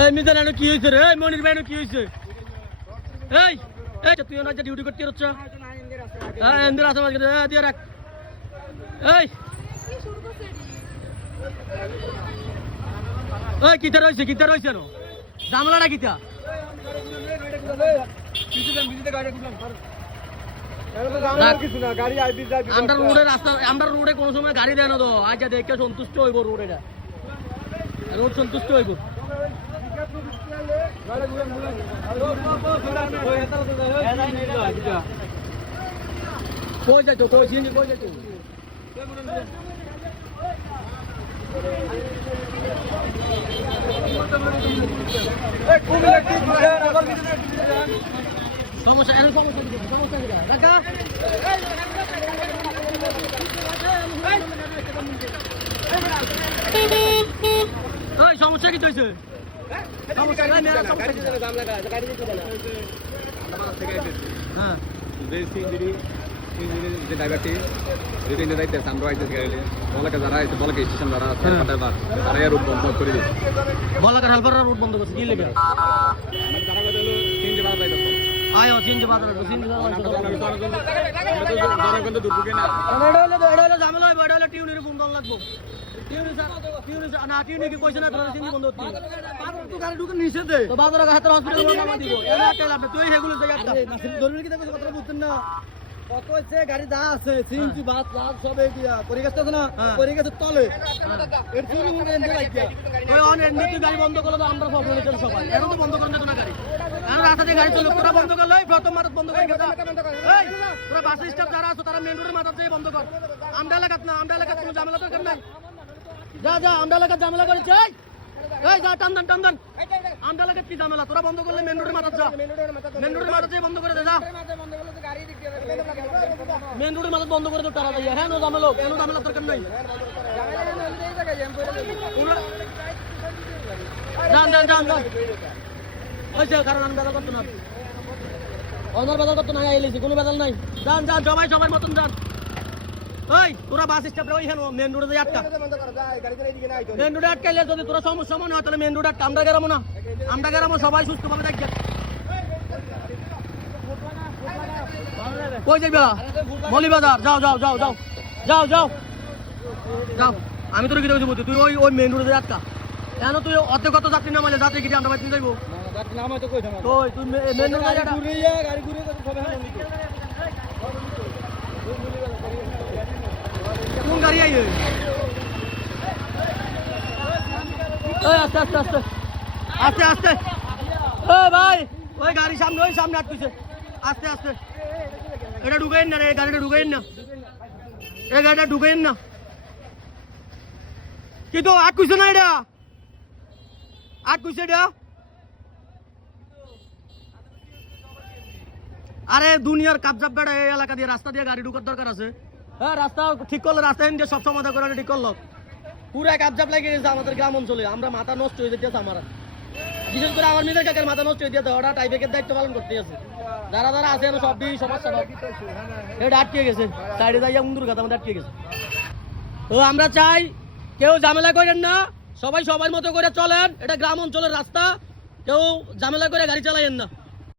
এই মিজান এনো কি হইছে রে? এই মনির ভাই এনো কি হইছে? এই এই তুই না যে ডিউটি করতে হচ্ছে? হ্যাঁ এন্দির আছে মাঝে দিয়ে রাখ। এই এই কিটা রইছে নো? জামলাটা কিটা? আমরা রোডে কোন সময় গাড়ি দেয় না তো। আচ্ছা দেখে সন্তুষ্ট হইব রোড, এটা রোড সন্তুষ্ট হইব। কই যাইতো তো সিএনজি কই যাইতো? সমস্যা সমস্যা সমস্যা কি হয়েছে? হ্যাঁ যে ড্রাইভারটি যদি যাইতে আমরা আইতেছি গাড়ি বলাকে যারা আইতে বলাকে স্টেশন যারা তারা রুট বন্ধ করে দিয়েছে। বলাকার হেল্পাররা রুট বন্ধ করছে কি লেগে? আয়ো চিনতে পারো জনগণ তো দুর্ভোগে না। এটা হলো ঝামেলা হবে, এটা হলো টিউনের ফোন কল লাগবো। বাজারে হাতের হসপিটাল তুই সেগুলো বুঝতেন না কত হচ্ছে গাড়ি যা আছে সিএনজি বাস লাস সব করে গেছে না করে গেছে তলে গাড়ি বন্ধ করলে তো আমরা প্রবলেম সবাই এখন তো বন্ধ করেন না গাড়ি এখন রাস্তাতে গাড়ি চলে তোরা বন্ধ করলে প্রথম মারাত বন্ধ করে গেছে তোরা বাস স্টপ যারা আছো তারা মেন রোডের মাথার থেকে বন্ধ কর। আমরা এলাকাত না, আমরা এলাকাত কোনো ঝামেলা দরকার নাই। যা যা আমরা এলাকাত ঝামেলা করেছে এই যা টান টান আমরা এলাকাত কি ঝামেলা? তোরা বন্ধ করলে মেন রোডের মাথার যা, মেন রোডের মাথা থেকে বন্ধ করে দে যা, মেন রোডের মাথা বন্ধ করে দে তারা যাইয়া। হ্যাঁ ঝামেলা কেন ঝামেলা দরকার নাই। যান যান যান যান হয়েছে কারণ আমি বেদা করতো না, অনার বেদা করতো না, এলেছি কোনো বেদাল নাই। যান যান সবাই সবার মতন যান। ওই তোরা বাস স্টপে ওইখানে মেন রোডে আটকা, মেন রোডে আটকাইলে যদি তোরা সমস্যা মনে হয় তাহলে মেন রোডে আটকা। আমরা গেরামো না, আমরা গেরামো সবাই সুস্থভাবে দেখবে। কই যাইবা? মলিবাজার যাও যাও যাও যাও যাও যাও যাও। আমি তোর কি বলছি তুই ওই ওই মেন রোডে আটকা। কেন তুই অত কত যাত্রী নামাইলে যাত্রী কি আমরা বাইতে যাইবো? তুই মেন রোডে কোন গাড়ি আইবে? আস্তে আস্তে আস্তে আস্তে আস্তে ভাই ওই গাড়ি সামনে ওই সামনে আটকেছে। আস্তে আস্তে এটা ঢুকেন না রে, গাড়িটা ঢুকেন না, এই গাড়িটা ঢুকেন না। কিন্তু আটকুছে না, এটা আটকুছে এটা। আরে দুনিয়ার কাবজাব বেড়া এই এলাকা দিয়ে রাস্তা দিয়ে গাড়ি ঢুকার দরকার আছে। হ্যাঁ রাস্তা ঠিক করলো, রাস্তা দিয়ে সব সমাধান করে ঠিক করলো। পুরো কাবজাব লেগে গেছে আমাদের গ্রাম অঞ্চলে, আমরা মাথা নষ্ট হয়ে যেতেছে। আমার বিশেষ করে আমার নিজের কাকের মাথা নষ্ট হয়ে যেতে, ওরা টাইপের দায়িত্ব পালন করতে আছে। যারা যারা আছে সবই সমস্যা এটা আটকে গেছে, সাইডে যাইয়া উন্দুর গাছ আমাদের আটকে গেছে। তো আমরা চাই কেউ ঝামেলা করেন না, সবাই সবার মতো করে চলেন। এটা গ্রাম অঞ্চলের রাস্তা, কেউ ঝামেলা করে গাড়ি চালাইয়েন না।